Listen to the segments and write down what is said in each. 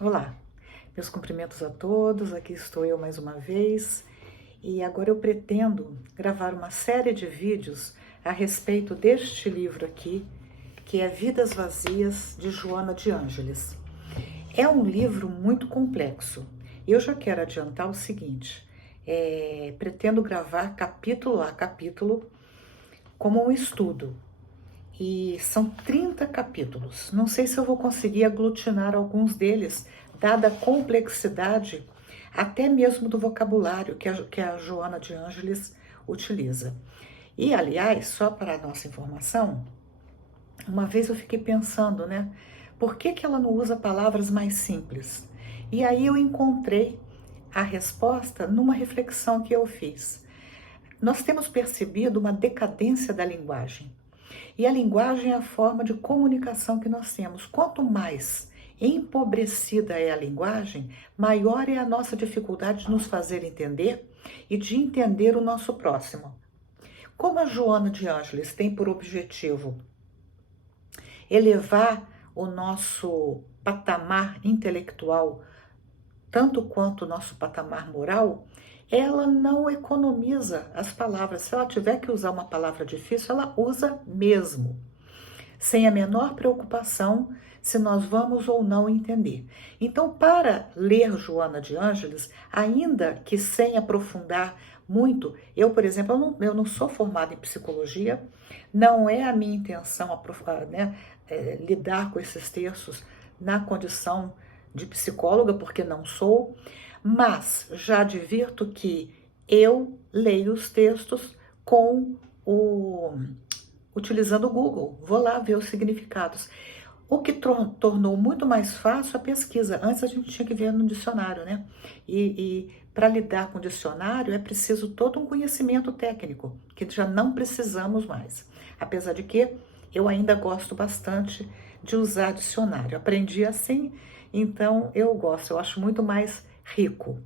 Olá, meus cumprimentos a todos. Aqui estou eu mais uma vez e agora eu pretendo gravar uma série de vídeos a respeito deste livro aqui, que é Vidas Vazias, de Joana de Ângeles. É um livro muito complexo. Eu já quero adiantar o seguinte: pretendo gravar capítulo a capítulo como um estudo. E são 30 capítulos. Não sei se eu vou conseguir aglutinar alguns deles, dada a complexidade, até mesmo do vocabulário que a Joana de Ângeles utiliza. E, aliás, só para a nossa informação, uma vez eu fiquei pensando, né? Por que ela não usa palavras mais simples? E aí eu encontrei a resposta numa reflexão que eu fiz. Nós temos percebido uma decadência da linguagem. E a linguagem é a forma de comunicação que nós temos. Quanto mais empobrecida é a linguagem, maior é a nossa dificuldade de nos fazer entender e de entender o nosso próximo. Como a Joana de Ângeles tem por objetivo elevar o nosso patamar intelectual, tanto quanto o nosso patamar moral, ela não economiza as palavras. Se ela tiver que usar uma palavra difícil, ela usa mesmo, sem a menor preocupação se nós vamos ou não entender. Então, para ler Joana de Ângeles, ainda que sem aprofundar muito, eu, por exemplo, eu não sou formada em psicologia, não é a minha intenção lidar com esses textos na condição de psicóloga, porque não sou, mas já advirto que eu leio os textos com utilizando o Google, vou lá ver os significados. O que tornou muito mais fácil a pesquisa. Antes a gente tinha que ver no dicionário, né? E para lidar com o dicionário é preciso todo um conhecimento técnico, que já não precisamos mais. Apesar de que eu ainda gosto bastante de usar dicionário. Aprendi assim, então eu gosto, eu acho muito mais rico.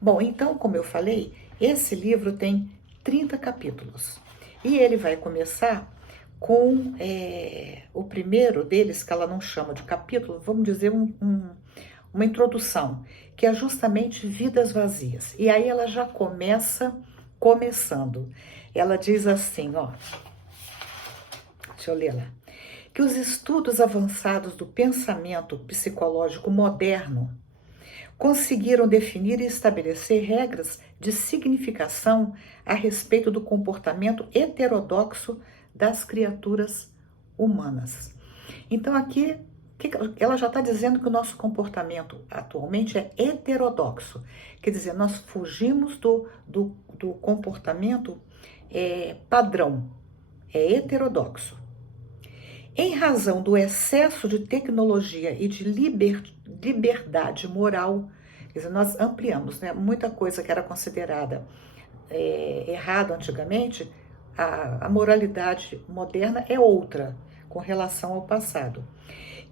Bom, então, como eu falei, esse livro tem 30 capítulos. E ele vai começar com o primeiro deles, que ela não chama de capítulo, vamos dizer uma introdução, que é justamente Vidas Vazias. E aí ela já começando. Ela diz assim, ó, deixa eu ler lá, que os estudos avançados do pensamento psicológico moderno conseguiram definir e estabelecer regras de significação a respeito do comportamento heterodoxo das criaturas humanas. Então, aqui, ela já está dizendo que o nosso comportamento atualmente é heterodoxo, quer dizer, nós fugimos do comportamento padrão, é heterodoxo. Em razão do excesso de tecnologia e de liberdade moral, quer dizer, nós ampliamos, né? Muita coisa que era considerada errada antigamente, a moralidade moderna é outra com relação ao passado,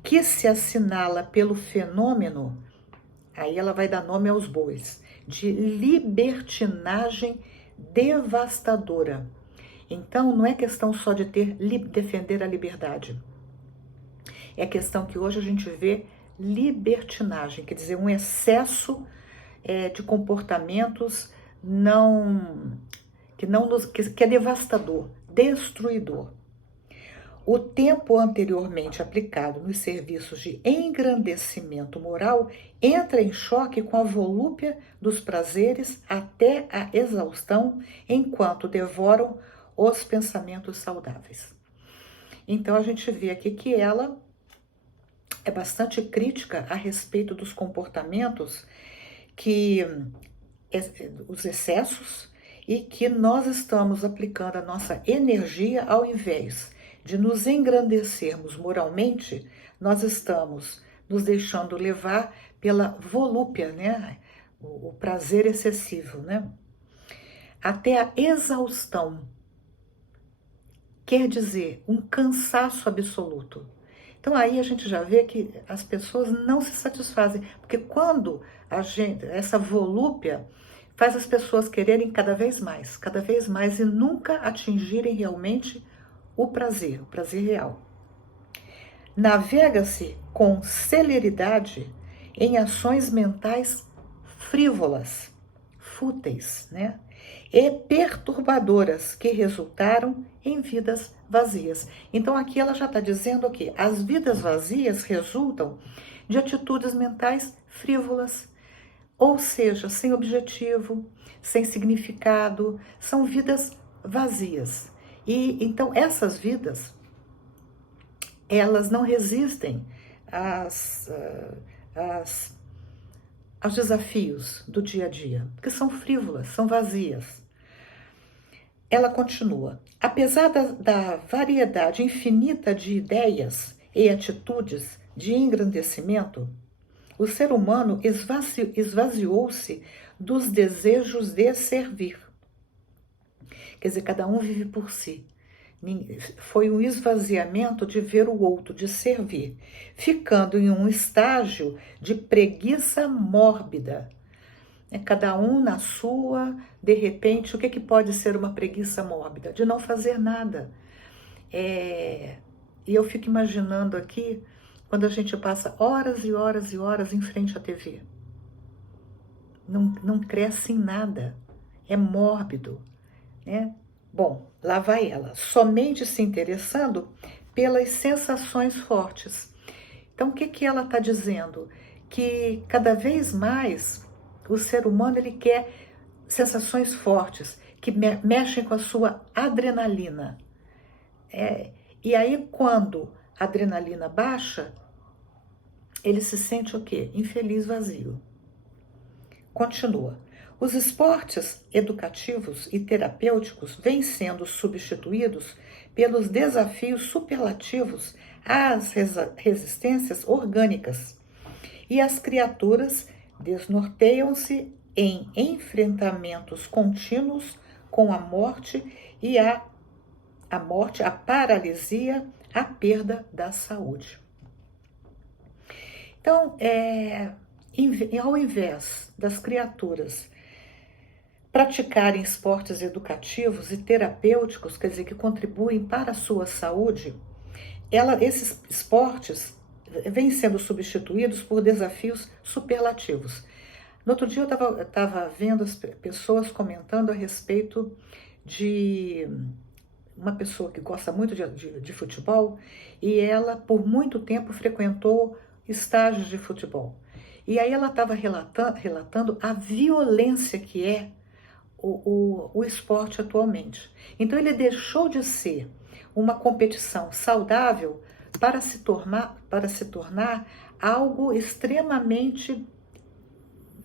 que se assinala pelo fenômeno, aí ela vai dar nome aos bois, de libertinagem devastadora. Então, não é questão só de defender a liberdade. É questão que hoje a gente vê libertinagem, quer dizer, um excesso de comportamentos que é devastador, destruidor. O tempo anteriormente aplicado nos serviços de engrandecimento moral entra em choque com a volúpia dos prazeres até a exaustão, enquanto devoram os pensamentos saudáveis. Então a gente vê aqui que ela é bastante crítica a respeito dos comportamentos os excessos, e que nós estamos aplicando a nossa energia ao invés de nos engrandecermos moralmente, nós estamos nos deixando levar pela volúpia, né? O prazer excessivo, né? Até a exaustão, quer dizer, um cansaço absoluto. Então aí a gente já vê que as pessoas não se satisfazem, porque quando essa volúpia faz as pessoas quererem cada vez mais e nunca atingirem realmente o prazer real. Navega-se com celeridade em ações mentais frívolas, fúteis, né? E perturbadoras que resultaram em vidas vazias. Então aqui ela já está dizendo que as vidas vazias resultam de atitudes mentais frívolas, ou seja, sem objetivo, sem significado, são vidas vazias. E então essas vidas, elas não resistem às, aos desafios do dia a dia, porque são frívolas, são vazias. Ela continua: apesar da variedade infinita de ideias e atitudes de engrandecimento, o ser humano esvaziou-se dos desejos de servir. Quer dizer, cada um vive por si. Foi um esvaziamento de ver o outro, de servir, ficando em um estágio de preguiça mórbida. Cada um na sua, de repente, o que pode ser uma preguiça mórbida? De não fazer nada. E eu fico imaginando aqui, quando a gente passa horas e horas e horas em frente à TV. Não cresce em nada, é mórbido, né? Bom, lá vai ela, somente se interessando pelas sensações fortes. Então, o que ela está dizendo? Que cada vez mais o ser humano ele quer sensações fortes, que mexem com a sua adrenalina. E aí, quando a adrenalina baixa, ele se sente o quê? Infeliz, vazio. Continua. Os esportes educativos e terapêuticos vêm sendo substituídos pelos desafios superlativos às resistências orgânicas, e as criaturas desnorteiam-se em enfrentamentos contínuos com a morte e a paralisia, a perda da saúde. Então, ao invés das criaturas praticarem esportes educativos e terapêuticos, quer dizer, que contribuem para a sua saúde, esses esportes vêm sendo substituídos por desafios superlativos. No outro dia eu estava vendo as pessoas comentando a respeito de uma pessoa que gosta muito de futebol, e ela por muito tempo frequentou estágios de futebol. E aí ela estava relatando a violência que é o esporte atualmente. Então ele deixou de ser uma competição saudável para se tornar algo extremamente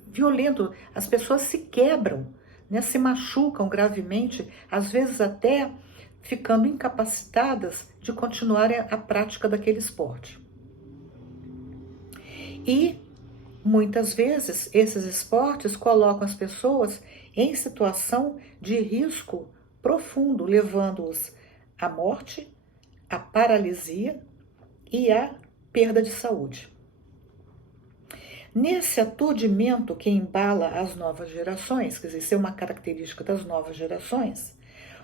violento. As pessoas se quebram, né, se machucam gravemente, às vezes até ficando incapacitadas de continuar a prática daquele esporte. E muitas vezes esses esportes colocam as pessoas em situação de risco profundo, levando-os à morte, à paralisia e à perda de saúde. Nesse aturdimento que embala as novas gerações, quer dizer, isso é uma característica das novas gerações,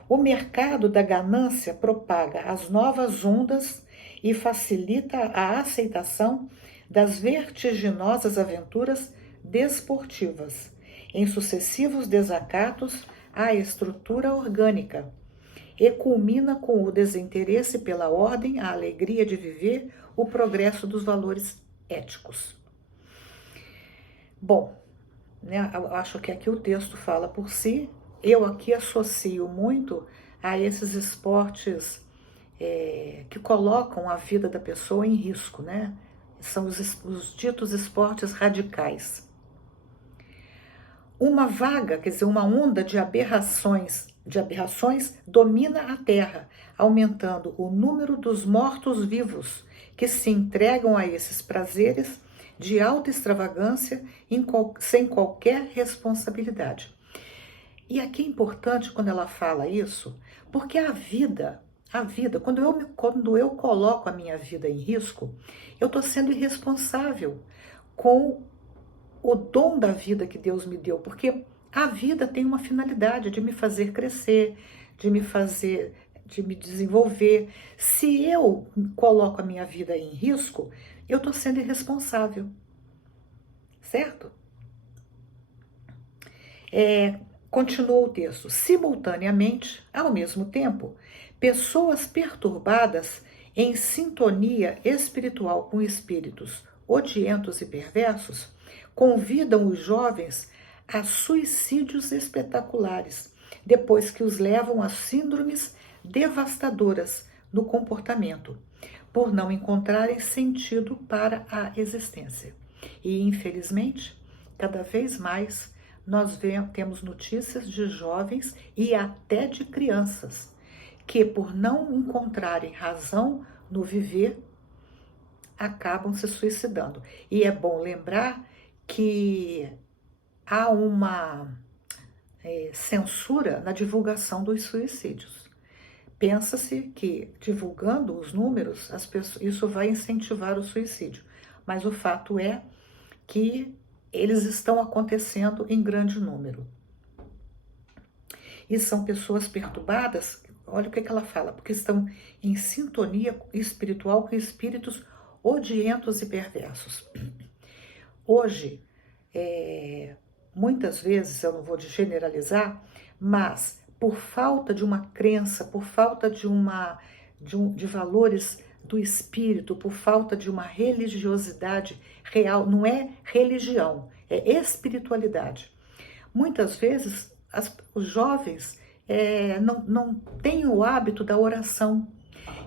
o mercado da ganância propaga as novas ondas e facilita a aceitação das vertiginosas aventuras desportivas, em sucessivos desacatos à estrutura orgânica, e culmina com o desinteresse pela ordem, a alegria de viver, o progresso dos valores éticos. Bom, né, eu acho que aqui o texto fala por si. Eu aqui associo muito a esses esportes que colocam a vida da pessoa em risco, né? São os ditos esportes radicais. Uma vaga, quer dizer, uma onda de aberrações domina a Terra, aumentando o número dos mortos-vivos que se entregam a esses prazeres de alta extravagância sem qualquer responsabilidade. E aqui é importante quando ela fala isso, porque a vida, quando eu coloco a minha vida em risco, eu estou sendo irresponsável com o dom da vida que Deus me deu, porque a vida tem uma finalidade de me fazer crescer, de me fazer de me desenvolver. Se eu coloco a minha vida em risco, eu estou sendo irresponsável, certo? Continua o texto. Simultaneamente, ao mesmo tempo, pessoas perturbadas em sintonia espiritual com espíritos odientos e perversos convidam os jovens a suicídios espetaculares, depois que os levam a síndromes devastadoras no comportamento, por não encontrarem sentido para a existência. E, infelizmente, cada vez mais nós temos notícias de jovens e até de crianças que, por não encontrarem razão no viver, acabam se suicidando. E é bom lembrar que há uma censura na divulgação dos suicídios. Pensa-se que, divulgando os números, isso vai incentivar o suicídio. Mas o fato é que eles estão acontecendo em grande número. E são pessoas perturbadas, olha o que ela fala, porque estão em sintonia espiritual com espíritos odientos e perversos. Hoje, muitas vezes, eu não vou generalizar, mas por falta de uma crença, por falta de valores do espírito, por falta de uma religiosidade real, não é religião, é espiritualidade. Muitas vezes os jovens não têm o hábito da oração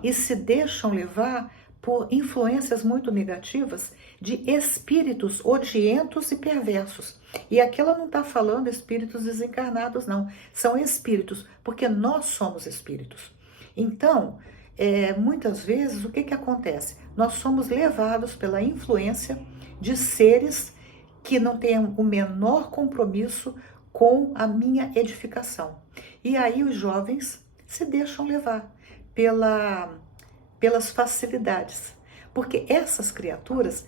e se deixam levar por influências muito negativas de espíritos odientos e perversos. E aqui ela não está falando espíritos desencarnados, não. São espíritos, porque nós somos espíritos. Então, muitas vezes, o que acontece? Nós somos levados pela influência de seres que não têm o menor compromisso com a minha edificação. E aí os jovens se deixam levar pelas facilidades. Porque essas criaturas,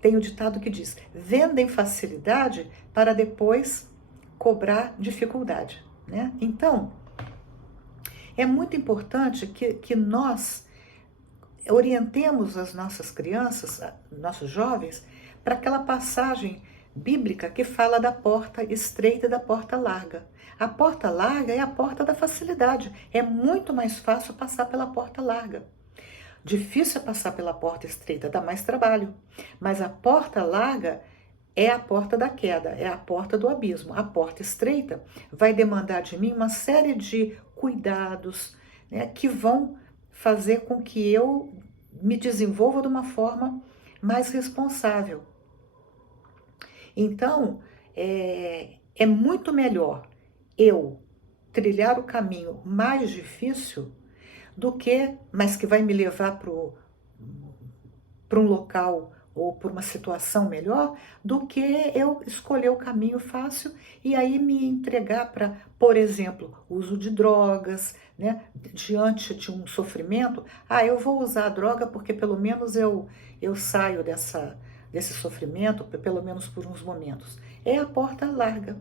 tem o ditado que diz, vendem facilidade para depois cobrar dificuldade, né? Então, é muito importante que nós orientemos as nossas crianças, nossos jovens, para aquela passagem bíblica que fala da porta estreita e da porta larga. A porta larga é a porta da facilidade. É muito mais fácil passar pela porta larga. Difícil é passar pela porta estreita, dá mais trabalho. Mas a porta larga é a porta da queda, é a porta do abismo. A porta estreita vai demandar de mim uma série de cuidados, né, que vão fazer com que eu me desenvolva de uma forma mais responsável. Então, é muito melhor eu trilhar o caminho mais difícil mas que vai me levar para um local ou por uma situação melhor, do que eu escolher o caminho fácil e aí me entregar para, por exemplo, uso de drogas, né? Diante de um sofrimento, eu vou usar a droga porque pelo menos eu saio desse sofrimento, pelo menos por uns momentos. É a porta larga.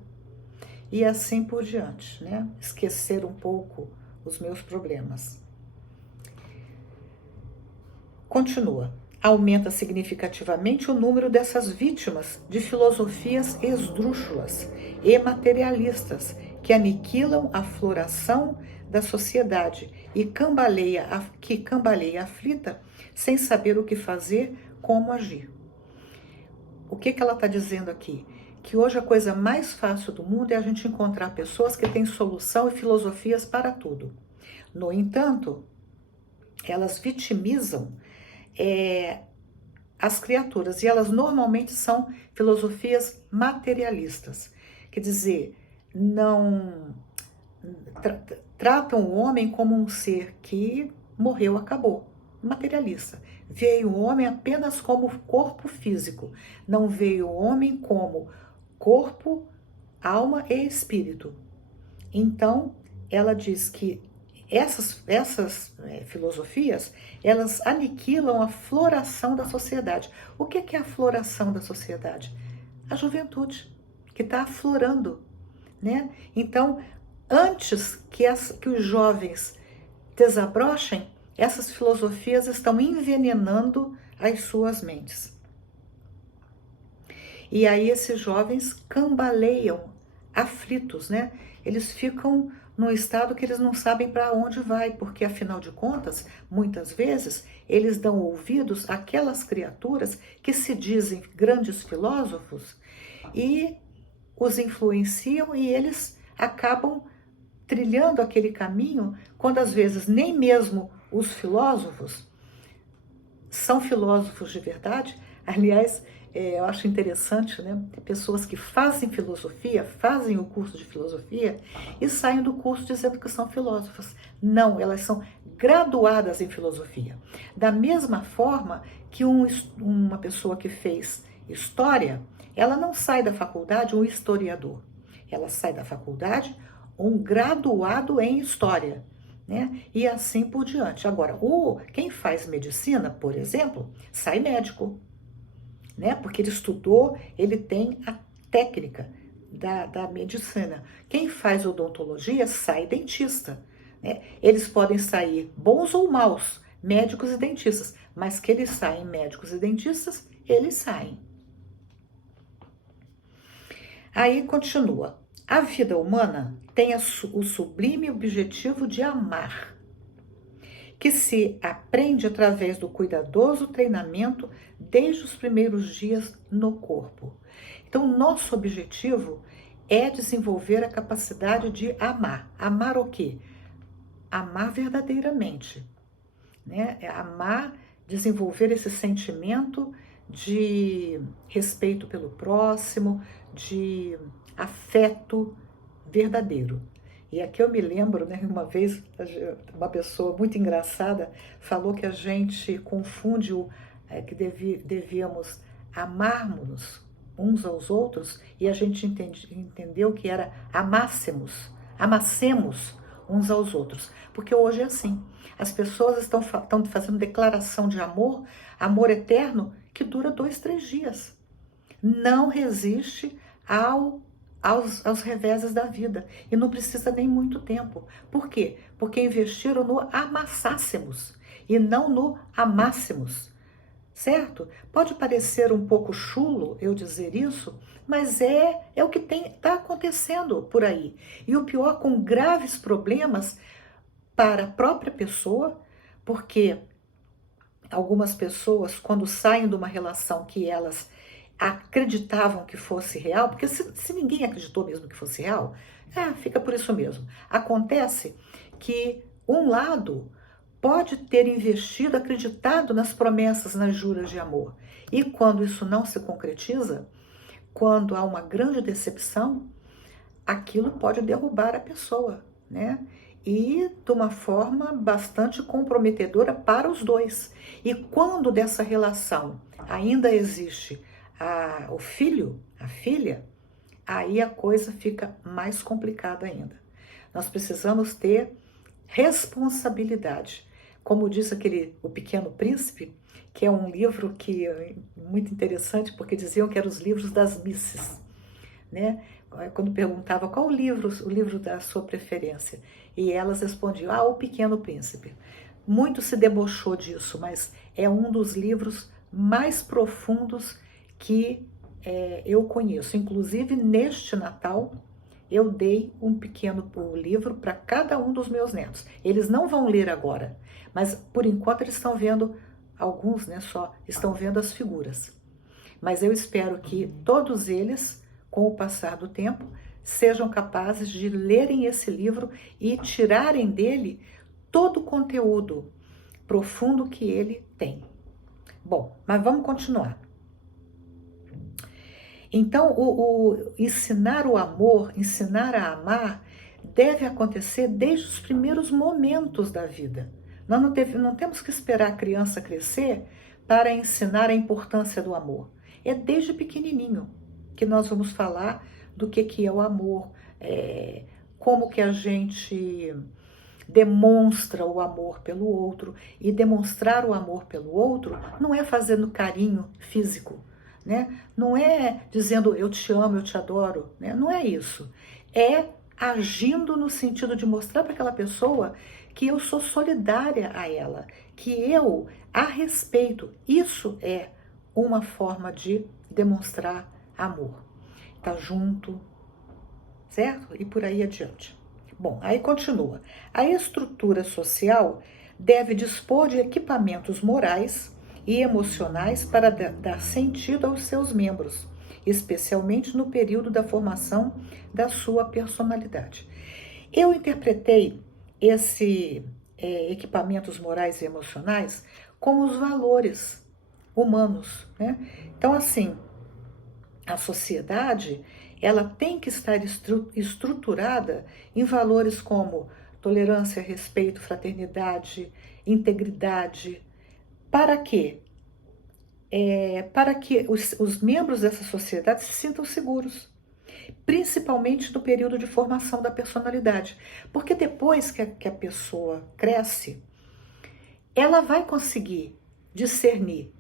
E assim por diante, né? Esquecer um pouco os meus problemas. Continua. Aumenta significativamente o número dessas vítimas de filosofias esdrúxulas e materialistas que aniquilam a floração da sociedade e que cambaleia aflita sem saber o que fazer, como agir. O que ela está dizendo aqui? Que hoje a coisa mais fácil do mundo é a gente encontrar pessoas que têm solução e filosofias para tudo. No entanto, elas vitimizam as criaturas, e elas normalmente são filosofias materialistas, quer dizer, não tratam o homem como um ser que morreu, acabou, materialista. Veio o homem apenas como corpo físico, não veio o homem como corpo, alma e espírito. Então, ela diz que essas filosofias, elas aniquilam a floração da sociedade. O que é a floração da sociedade? A juventude, que está aflorando, né? Então, antes que os jovens desabrochem, essas filosofias estão envenenando as suas mentes. E aí esses jovens cambaleiam, aflitos, né? Eles ficam num estado que eles não sabem para onde vai, porque afinal de contas, muitas vezes, eles dão ouvidos àquelas criaturas que se dizem grandes filósofos e os influenciam e eles acabam trilhando aquele caminho, quando às vezes nem mesmo os filósofos são filósofos de verdade. Aliás, eu acho interessante, né? Pessoas que fazem filosofia, fazem o curso de filosofia e saem do curso dizendo que são filósofas. Não, elas são graduadas em filosofia. Da mesma forma que uma pessoa que fez história, ela não sai da faculdade um historiador. Ela sai da faculdade um graduado em história, né? E assim por diante. Agora, quem faz medicina, por exemplo, sai médico, né? Porque ele estudou, ele tem a técnica da medicina. Quem faz odontologia sai dentista, né? Eles podem sair bons ou maus, médicos e dentistas, mas que eles saem médicos e dentistas, eles saem. Aí continua. A vida humana tem o sublime objetivo de amar, que se aprende através do cuidadoso treinamento desde os primeiros dias no corpo. Então, nosso objetivo é desenvolver a capacidade de amar. Amar o quê? Amar verdadeiramente, né? É amar, desenvolver esse sentimento de respeito pelo próximo, de afeto verdadeiro. E aqui eu me lembro, né, uma vez uma pessoa muito engraçada falou que a gente confunde que devíamos amarmos uns aos outros e a gente entendeu que era amassemos uns aos outros. Porque hoje é assim. As pessoas estão fazendo declaração de amor eterno, que dura 2, 3 dias. Não resiste aos reveses da vida. E não precisa nem muito tempo. Por quê? Porque investiram no amassássemos e não no amássemos. Certo? Pode parecer um pouco chulo eu dizer isso, mas é o que está acontecendo por aí. E o pior, com graves problemas para a própria pessoa, porque algumas pessoas, quando saem de uma relação que elas acreditavam que fosse real, porque se ninguém acreditou mesmo que fosse real, fica por isso mesmo. Acontece que um lado pode ter investido, acreditado nas promessas, nas juras de amor. E quando isso não se concretiza, quando há uma grande decepção, aquilo pode derrubar a pessoa, né? E de uma forma bastante comprometedora para os dois. E quando dessa relação ainda existe o filho, a filha, aí a coisa fica mais complicada ainda. Nós precisamos ter responsabilidade. Como diz O Pequeno Príncipe, que é um livro que é muito interessante, porque diziam que eram os livros das misses, né? Quando perguntava qual o livro da sua preferência, e elas respondiam, O Pequeno Príncipe. Muito se debochou disso, mas é um dos livros mais profundos que eu conheço. Inclusive, neste Natal, eu dei um pequeno livro para cada um dos meus netos. Eles não vão ler agora, mas por enquanto eles estão vendo, alguns, né, só estão vendo as figuras. Mas eu espero que todos eles, com o passar do tempo, sejam capazes de lerem esse livro e tirarem dele todo o conteúdo profundo que ele tem. Bom, mas vamos continuar. Então, o ensinar o amor, ensinar a amar, deve acontecer desde os primeiros momentos da vida. Nós não temos que esperar a criança crescer para ensinar a importância do amor. É desde pequenininho que nós vamos falar do que é o amor, como que a gente demonstra o amor pelo outro. E demonstrar o amor pelo outro não é fazendo carinho físico, né? Não é dizendo eu te amo, eu te adoro, né? Não é isso. É agindo no sentido de mostrar para aquela pessoa que eu sou solidária a ela, que eu a respeito. Isso é uma forma de demonstrar amor. Tá junto, certo? E por aí adiante. Bom, aí continua. A estrutura social deve dispor de equipamentos morais e emocionais para dar sentido aos seus membros, especialmente no período da formação da sua personalidade. Eu interpretei esse equipamentos morais e emocionais como os valores humanos, né? Então, assim, a sociedade, ela tem que estar estruturada em valores como tolerância, respeito, fraternidade, integridade. Para quê? Para que os membros dessa sociedade se sintam seguros, principalmente no período de formação da personalidade. Porque depois que a pessoa cresce, ela vai conseguir discernir.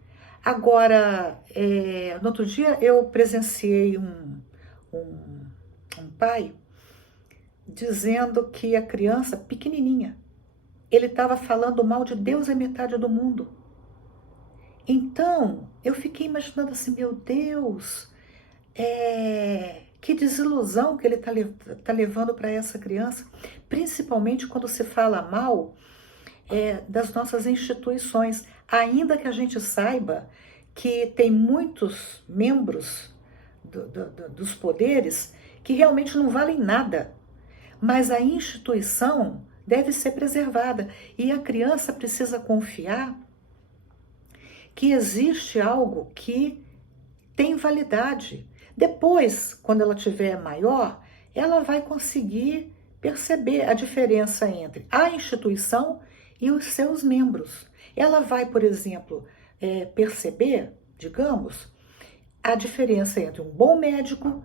Agora, no outro dia eu presenciei um, um pai dizendo que a criança pequenininha, ele estava falando mal de Deus e metade do mundo. Então, eu fiquei imaginando assim, meu Deus, que desilusão que ele tá levando para essa criança, principalmente quando se fala mal das nossas instituições, ainda que a gente saiba que tem muitos membros dos poderes que realmente não valem nada, mas a instituição deve ser preservada e a criança precisa confiar que existe algo que tem validade. Depois, quando ela tiver maior, ela vai conseguir perceber a diferença entre a instituição e os seus membros. Ela vai, por exemplo, perceber, digamos, a diferença entre um bom médico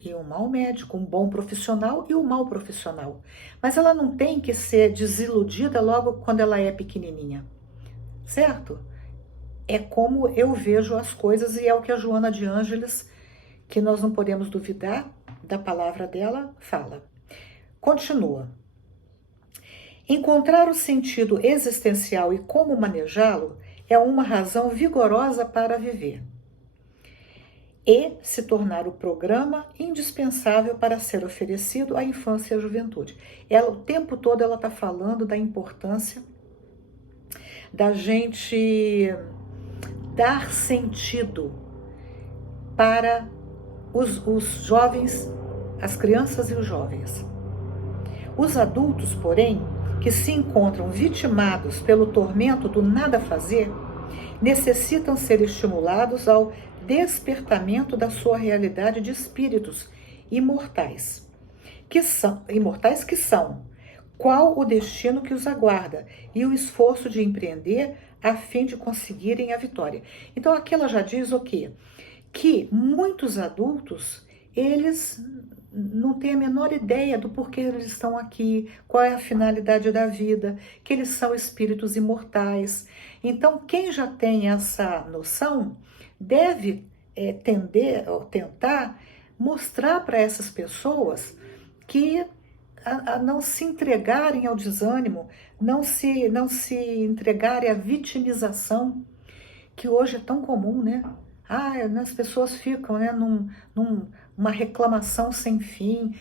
e um mau médico, um bom profissional e um mau profissional. Mas ela não tem que ser desiludida logo quando ela é pequenininha, certo? É como eu vejo as coisas e é o que a Joana de Ângeles, que nós não podemos duvidar da palavra dela, fala. Continua. Encontrar o sentido existencial e como manejá-lo é uma razão vigorosa para viver. E se tornar o programa indispensável para ser oferecido à infância e à juventude. Ela, o tempo todo ela está falando da importância da gente dar sentido para os jovens, as crianças e os jovens. Os adultos, porém, que se encontram vitimados pelo tormento do nada fazer, necessitam ser estimulados ao despertamento da sua realidade de espíritos imortais, que são, qual o destino que os aguarda e o esforço de empreender a fim de conseguirem a vitória. Então aqui ela já diz o quê? Que muitos adultos, eles não têm a menor ideia do porquê eles estão aqui, qual é a finalidade da vida, que eles são espíritos imortais. Então, quem já tem essa noção deve tentar mostrar para essas pessoas que a não se entregarem ao desânimo, não se entregarem à vitimização, que hoje é tão comum, né? As pessoas ficam, né, numa reclamação sem fim,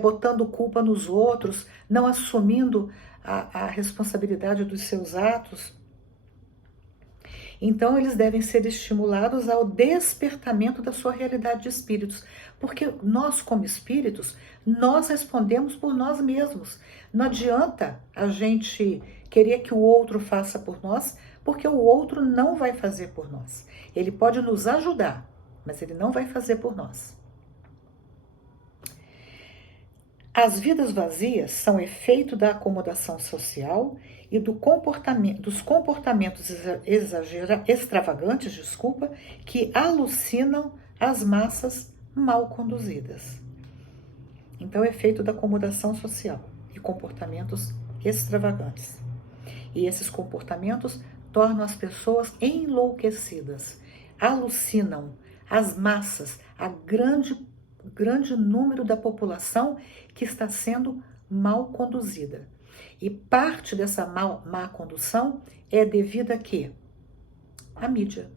botando culpa nos outros, não assumindo a responsabilidade dos seus atos. Então, eles devem ser estimulados ao despertamento da sua realidade de espíritos, porque nós, como espíritos, nós respondemos por nós mesmos. Não adianta a gente querer que o outro faça por nós, porque o outro não vai fazer por nós. Ele pode nos ajudar, mas ele não vai fazer por nós. As vidas vazias são efeito da acomodação social e dos comportamentos extravagantes, que alucinam as massas mal conduzidas. Então, é efeito da acomodação social e comportamentos extravagantes. E esses comportamentos tornam as pessoas enlouquecidas, alucinam as massas, a grande número da população que está sendo mal conduzida. E parte dessa má condução é devida a quê? A mídia.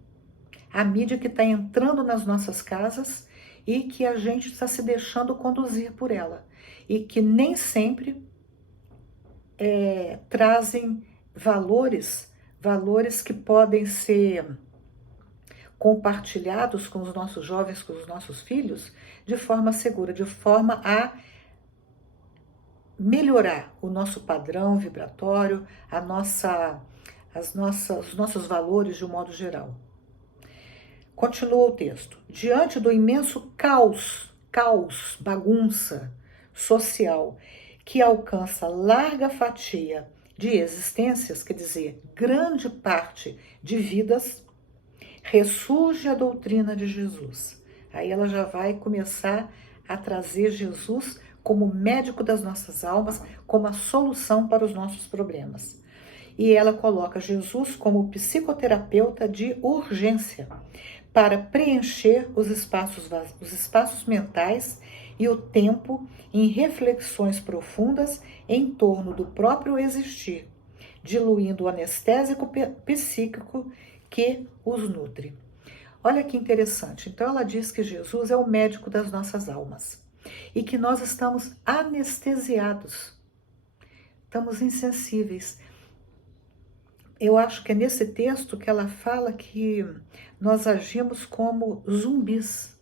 A mídia que está entrando nas nossas casas e que a gente está se deixando conduzir por ela. E que nem sempre trazem valores que podem ser compartilhados com os nossos jovens, com os nossos filhos, de forma segura, de forma a melhorar o nosso padrão vibratório, os nossos valores de um modo geral. Continua o texto. Diante do imenso caos, bagunça social que alcança larga fatia de existências, quer dizer, grande parte de vidas, ressurge a doutrina de Jesus. Aí ela já vai começar a trazer Jesus como médico das nossas almas, como a solução para os nossos problemas. E ela coloca Jesus como psicoterapeuta de urgência, para preencher os espaços mentais e o tempo em reflexões profundas em torno do próprio existir, diluindo o anestésico psíquico que os nutre. Olha que interessante. Então ela diz que Jesus é o médico das nossas almas e que nós estamos anestesiados, estamos insensíveis. Eu acho que é nesse texto que ela fala que nós agimos como zumbis.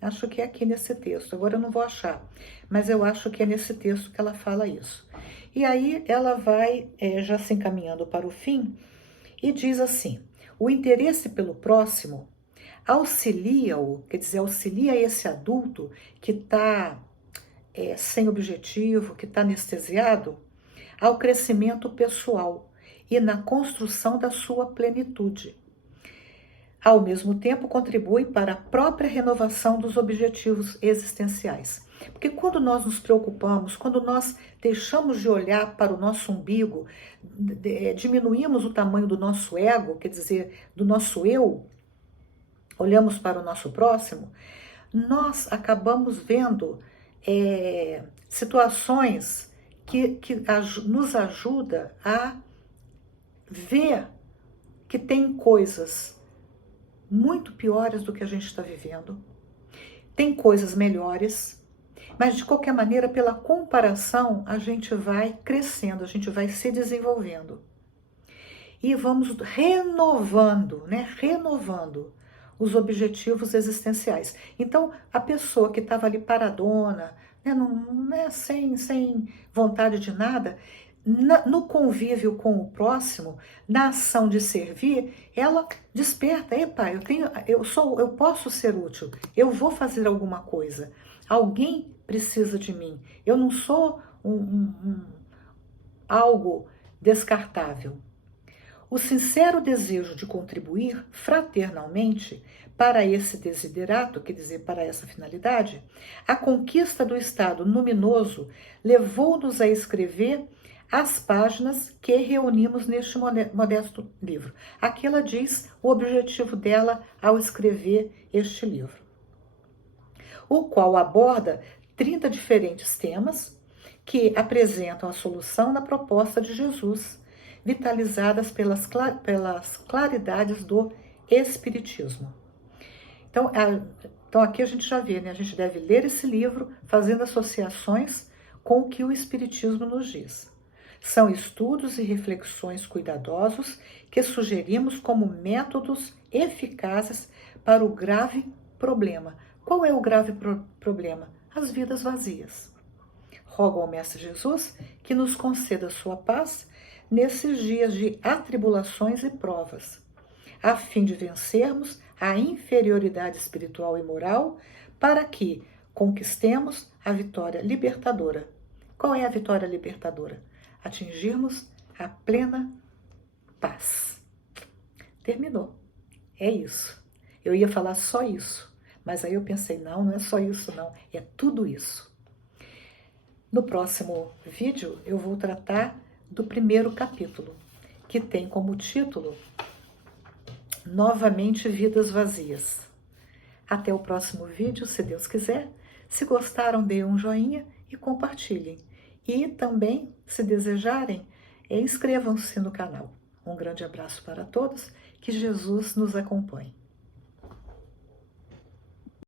Acho que é aqui nesse texto, agora eu não vou achar, mas eu acho que é nesse texto que ela fala isso. E aí ela vai já se encaminhando para o fim e diz assim: o interesse pelo próximo auxilia-o, quer dizer, auxilia esse adulto que está sem objetivo, que está anestesiado, ao crescimento pessoal e na construção da sua plenitude. Ao mesmo tempo, contribui para a própria renovação dos objetivos existenciais. Porque quando nós nos preocupamos, quando nós deixamos de olhar para o nosso umbigo, diminuímos o tamanho do nosso ego, quer dizer, do nosso eu, olhamos para o nosso próximo, nós acabamos vendo situações que nos ajudam a ver que tem coisas muito piores do que a gente está vivendo, tem coisas melhores, mas de qualquer maneira, pela comparação, a gente vai crescendo, a gente vai se desenvolvendo. E vamos renovando os objetivos existenciais. Então, a pessoa que estava ali paradona, sem vontade de nada, no convívio com o próximo, na ação de servir, ela desperta: epa, eu posso ser útil, eu vou fazer alguma coisa, alguém precisa de mim, eu não sou algo descartável. O sincero desejo de contribuir fraternalmente para esse desiderato, quer dizer, para essa finalidade, a conquista do estado luminoso levou-nos a escrever as páginas que reunimos neste modesto livro. Aqui ela diz o objetivo dela ao escrever este livro, o qual aborda 30 diferentes temas que apresentam a solução na proposta de Jesus, vitalizadas pelas claridades do Espiritismo. Então aqui a gente já vê, né? A gente deve ler esse livro fazendo associações com o que o Espiritismo nos diz. São estudos e reflexões cuidadosos que sugerimos como métodos eficazes para o grave problema. Qual é o grave problema? As vidas vazias. Rogo ao Mestre Jesus que nos conceda sua paz nesses dias de atribulações e provas, a fim de vencermos a inferioridade espiritual e moral, para que conquistemos a vitória libertadora. Qual é a vitória libertadora? Atingirmos a plena paz. Terminou. É isso. Eu ia falar só isso, mas aí eu pensei, não é só isso não, é tudo isso. No próximo vídeo eu vou tratar do primeiro capítulo, que tem como título Novamente Vidas Vazias. Até o próximo vídeo, se Deus quiser. Se gostaram, deem um joinha e compartilhem. E também, se desejarem, inscrevam-se no canal. Um grande abraço para todos, que Jesus nos acompanhe.